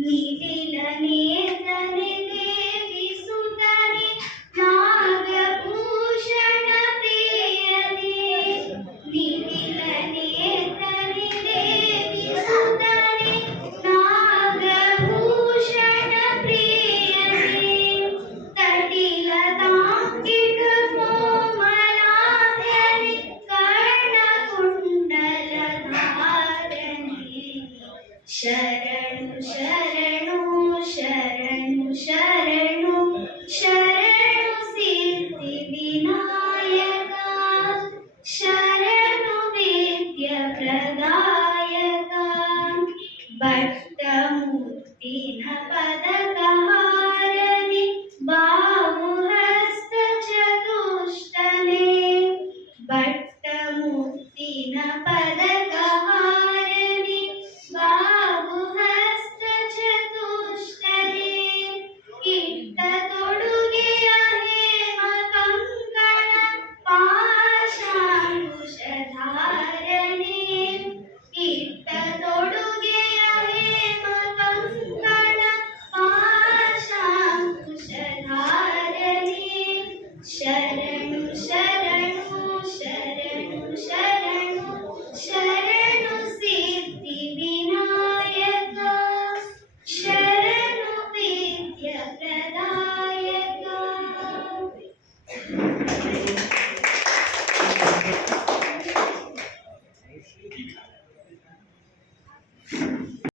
ನಿಟಿಲ ನೇತನೆ ದೇವಿ ಸುತನೆ ನಾಗಭೂಷಣ ಪ್ರಿಯನೇ ನಿಟಿಲ ನೇತನೆ ದೇವಿ ಸುತನೆ ನಾಗಭೂಷಣ ಪ್ರಿಯನೇ ತಟಿಲ ತಾಂಕಿತ ಕೋಮಲಾಧ್ಯನೆ ಕರ್ಣಕುಂಡಲ ಧಾರಣೆ ಶರಣು ಶರಣು ಶರಣು ಶರಣು ಶರಣು ಸಿದ್ಧಿ ವಿನಾಯಕ ಶರಣು ವಿದ್ಯ ಪ್ರದಾಯಕ ಭಟ್ಟ ಮುಕ್ತಿನ ಪದಕಹಾರನೆ ಬಾಹುಹಸ್ತ ಚತುಷ್ಟನೆ ಭಟ್ಟ ಮುಕ್ತಿನ ಪದಕಹಾರನೆ ಬಾಹುಹಸ್ತ ಚತುಷ್ಟನೆ ಇಟ್ಟ ತೊಡುಗೆಯ ಹೇಮ ಕಂಕಣ ಪಾಶಾಂಕುಶಧಾರನೆ ಇಟ್ಟ ತೊಡುಗೆಯ ಹೇಮ ಕಂಕಣ ಪಾಶಾಂಕುಶಧಾರನೆ ಶರಣು ಶರಣು ಶರಣು ಶರಣು